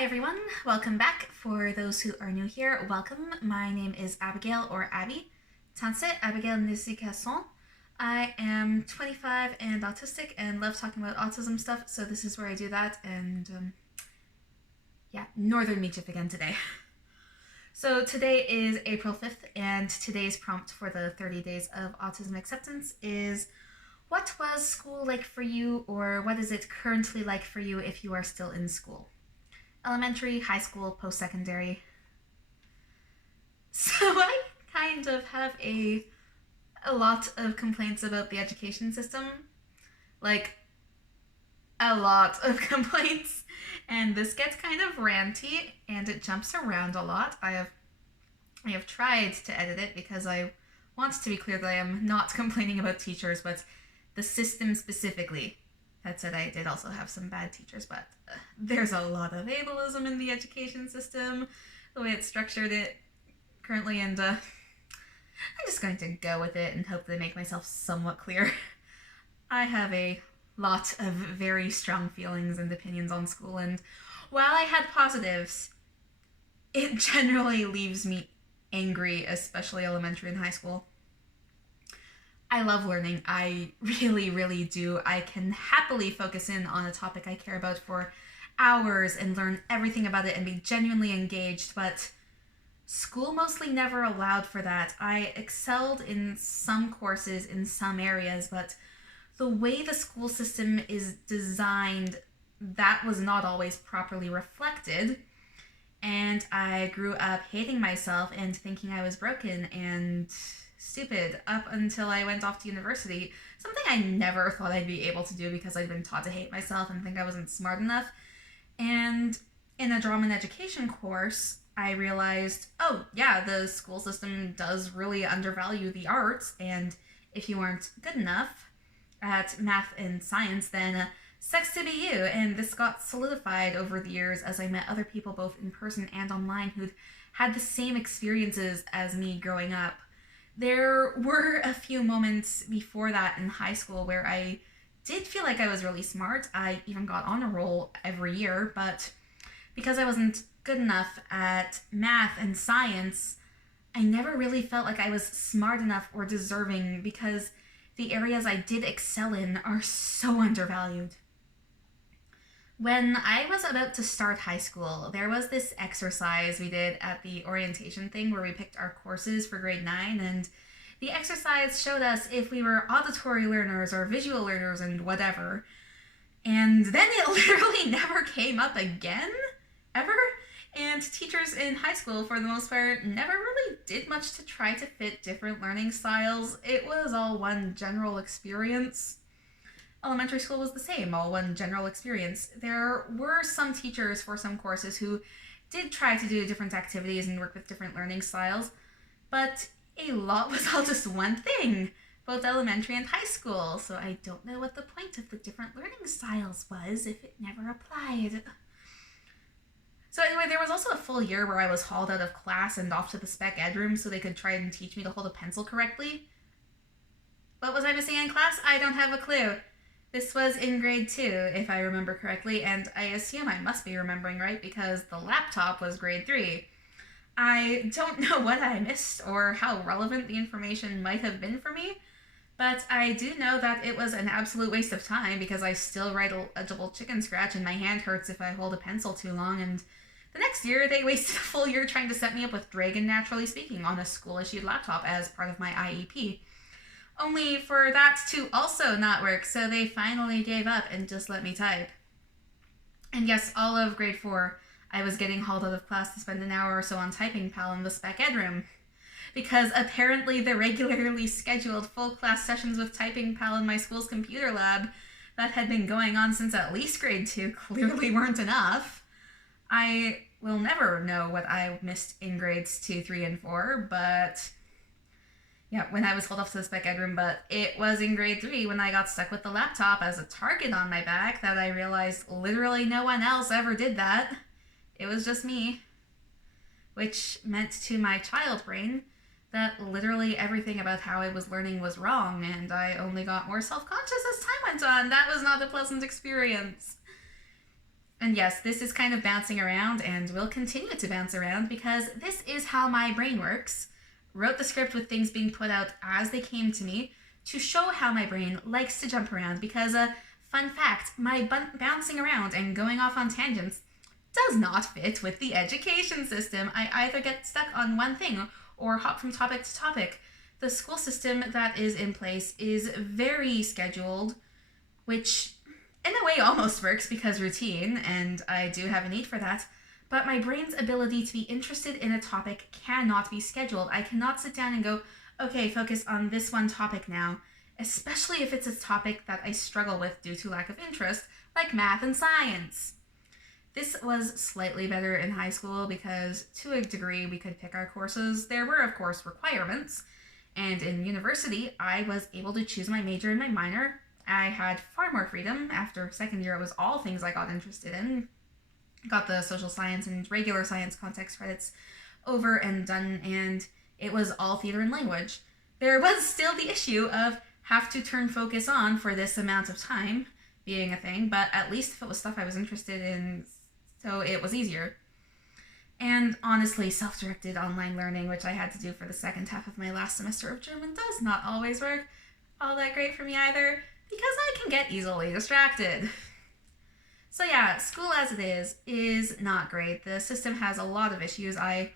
Hi everyone, welcome back. For those who are new here, welcome. My name is Abigail, or Abby. Tân'si Abigail nisihkâson. I am 25 and autistic and love talking about autism stuff, so this is where I do that, and Northern Michif again today. So today is April 5th, and today's prompt for the 30 days of autism acceptance is, what was school like for you, or what is it currently like for you if you are still in school? Elementary, high school, post-secondary. So I kind of have a lot of complaints about the education system. Like, a lot of complaints. And this gets kind of ranty, and it jumps around a lot. I have tried to edit it because I want to be clear that I am not complaining about teachers, but the system specifically. That said, I did also have some bad teachers, but there's a lot of ableism in the education system, the way it's structured it currently, and I'm just going to go with it and hope that I make myself somewhat clear. I have a lot of very strong feelings and opinions on school, and while I had positives, it generally leaves me angry, especially elementary and high school. I love learning. I really, really do. I can happily focus in on a topic I care about for hours and learn everything about it and be genuinely engaged, but school mostly never allowed for that. I excelled in some courses in some areas, but the way the school system is designed, that was not always properly reflected. And I grew up hating myself and thinking I was broken and stupid up until I went off to university, something I never thought I'd be able to do because I'd been taught to hate myself and think I wasn't smart enough. And in a drama and education course, I realized, oh yeah, the school system does really undervalue the arts, and if you aren't good enough at math and science, then sucks to be you. And this got solidified over the years as I met other people both in person and online who'd had the same experiences as me growing up. There were a few moments before that in high school where I did feel like I was really smart. I even got on a roll every year, but because I wasn't good enough at math and science, I never really felt like I was smart enough or deserving because the areas I did excel in are so undervalued. When I was about to start high school, there was this exercise we did at the orientation thing where we picked our courses for grade 9, and the exercise showed us if we were auditory learners or visual learners and whatever. And then it literally never came up again, ever. And teachers in high school, for the most part, never really did much to try to fit different learning styles. It was all one general experience. Elementary school was the same, all one general experience. There were some teachers for some courses who did try to do different activities and work with different learning styles, but a lot was all just one thing, both elementary and high school, so I don't know what the point of the different learning styles was if it never applied. So anyway, there was also a full year where I was hauled out of class and off to the spec ed room so they could try and teach me to hold a pencil correctly. What was I missing in class? I don't have a clue. This was in grade 2, if I remember correctly, and I assume I must be remembering right because the laptop was grade 3. I don't know what I missed or how relevant the information might have been for me, but I do know that it was an absolute waste of time because I still write a double chicken scratch and my hand hurts if I hold a pencil too long, and the next year they wasted a full year trying to set me up with Dragon Naturally Speaking on a school-issued laptop as part of my IEP. Only for that to also not work, so they finally gave up and just let me type. And yes, all of grade 4, I was getting hauled out of class to spend an hour or so on Typing Pal in the spec ed room. Because apparently the regularly scheduled full class sessions with Typing Pal in my school's computer lab that had been going on since at least grade 2 clearly weren't enough. I will never know what I missed in grades 2, 3, and 4, but yeah, when I was hauled off to the spec ed room, but it was in grade 3 when I got stuck with the laptop as a target on my back that I realized literally no one else ever did that. It was just me. Which meant to my child brain that literally everything about how I was learning was wrong, and I only got more self-conscious as time went on. That was not a pleasant experience. And yes, this is kind of bouncing around and will continue to bounce around because this is how my brain works. Wrote the script with things being put out as they came to me to show how my brain likes to jump around because, fun fact, my bouncing around and going off on tangents does not fit with the education system. I either get stuck on one thing or hop from topic to topic. The school system that is in place is very scheduled, which in a way almost works because routine, and I do have a need for that. But my brain's ability to be interested in a topic cannot be scheduled. I cannot sit down and go, okay, focus on this one topic now, especially if it's a topic that I struggle with due to lack of interest, like math and science. This was slightly better in high school because, to a degree, we could pick our courses. There were, of course, requirements. And in university, I was able to choose my major and my minor. I had far more freedom. After second year, it was all things I got interested in. Got the social science and regular science context credits over and done, and it was all theater and language. There was still the issue of have to turn focus on for this amount of time being a thing, but at least if it was stuff I was interested in, so it was easier. And honestly, self-directed online learning, which I had to do for the second half of my last semester of German, does not always work all that great for me either, because I can get easily distracted. So yeah, school as it is not great. The system has a lot of issues. I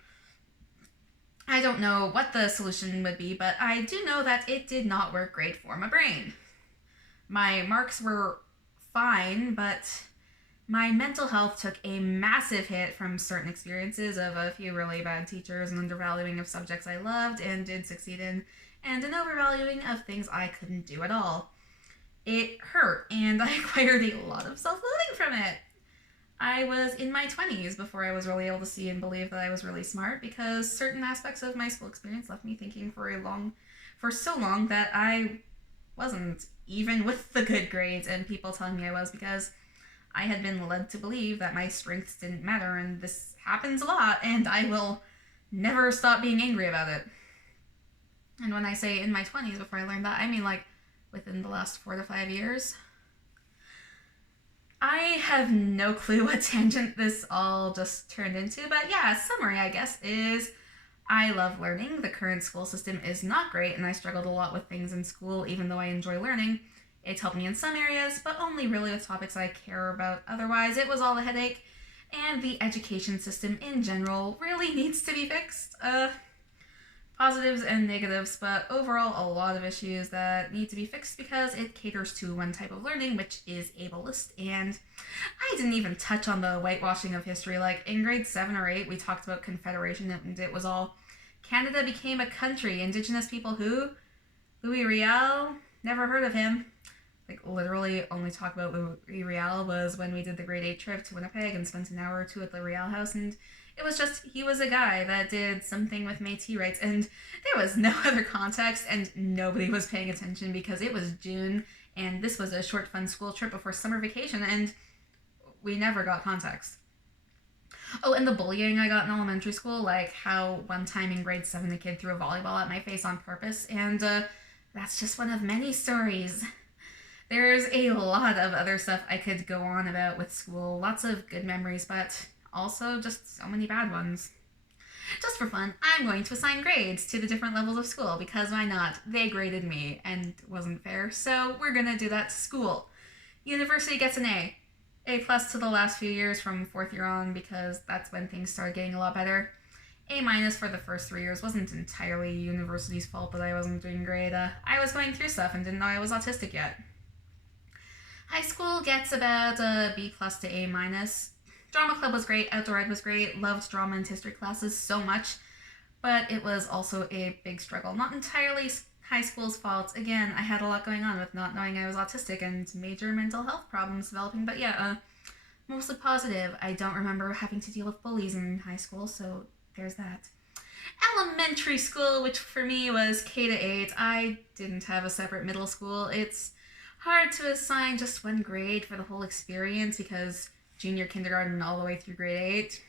don't know what the solution would be, but I do know that it did not work great for my brain. My marks were fine, but my mental health took a massive hit from certain experiences of a few really bad teachers, an undervaluing of subjects I loved and did succeed in, and an overvaluing of things I couldn't do at all. It hurt, and I acquired a lot of self-loathing from it. I was in my 20s before I was really able to see and believe that I was really smart, because certain aspects of my school experience left me thinking for so long that I wasn't, even with the good grades and people telling me I was, because I had been led to believe that my strengths didn't matter, and this happens a lot, and I will never stop being angry about it. And when I say in my 20s before I learned that, I mean like within the last 4 to 5 years. I have no clue what tangent this all just turned into, but yeah, summary I guess is I love learning. The current school system is not great, and I struggled a lot with things in school even though I enjoy learning. It's helped me in some areas, but only really with topics I care about. Otherwise, it was all a headache, and the education system in general really needs to be fixed. Positives and negatives, but overall a lot of issues that need to be fixed because it caters to one type of learning, which is ableist. And I didn't even touch on the whitewashing of history. Like in grade 7 or 8, we talked about Confederation, and it was all Canada became a country. Indigenous people who? Louis Riel? Never heard of him. Like literally only talk about Louis Riel was when we did the grade 8 trip to Winnipeg and spent an hour or two at the Riel house, and it was just, he was a guy that did something with Métis rights, and there was no other context, and nobody was paying attention because it was June, and this was a short, fun school trip before summer vacation, and we never got context. Oh, and the bullying I got in elementary school, like how one time in grade 7 a kid threw a volleyball at my face on purpose, and that's just one of many stories. There's a lot of other stuff I could go on about with school, lots of good memories, but also just so many bad ones. Just for fun, I'm going to assign grades to the different levels of school, because why not? They graded me, and it wasn't fair, so we're gonna do that to school. University gets an A. A plus to the last few years from 4th year on, because that's when things started getting a lot better. A minus for the first 3 years. Wasn't entirely university's fault that I wasn't doing great. I was going through stuff and didn't know I was autistic yet. High school gets about a B plus to A minus. Drama club was great, outdoor ed was great, loved drama and history classes so much, but it was also a big struggle. Not entirely high school's fault. Again, I had a lot going on with not knowing I was autistic and major mental health problems developing, but yeah, mostly positive. I don't remember having to deal with bullies in high school, so there's that. Elementary school, which for me was K to 8. I didn't have a separate middle school. It's hard to assign just one grade for the whole experience because junior kindergarten all the way through grade 8.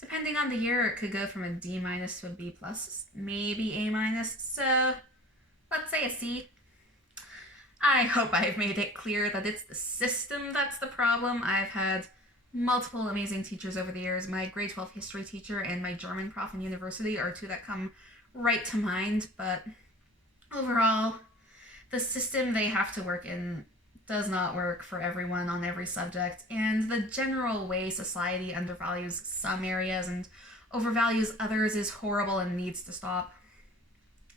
Depending on the year, it could go from a D minus to a B plus, maybe A minus, so let's say a C. I hope I've made it clear that it's the system that's the problem. I've had multiple amazing teachers over the years. My grade 12 history teacher and my German prof in university are two that come right to mind, but overall, the system they have to work in does not work for everyone on every subject, and the general way society undervalues some areas and overvalues others is horrible and needs to stop.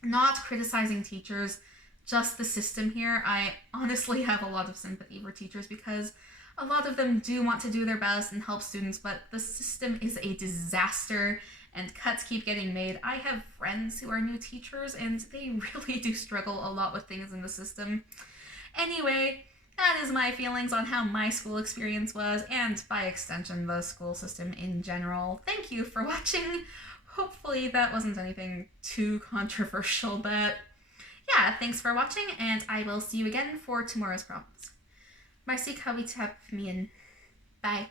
Not criticizing teachers, just the system here. I honestly have a lot of sympathy for teachers because a lot of them do want to do their best and help students, but the system is a disaster and cuts keep getting made. I have friends who are new teachers and they really do struggle a lot with things in the system. Anyway, that is my feelings on how my school experience was, and by extension, the school system in general. Thank you for watching. Hopefully that wasn't anything too controversial, but yeah, thanks for watching, and I will see you again for tomorrow's problems. Marrsî, wîtapmiyin. Bye.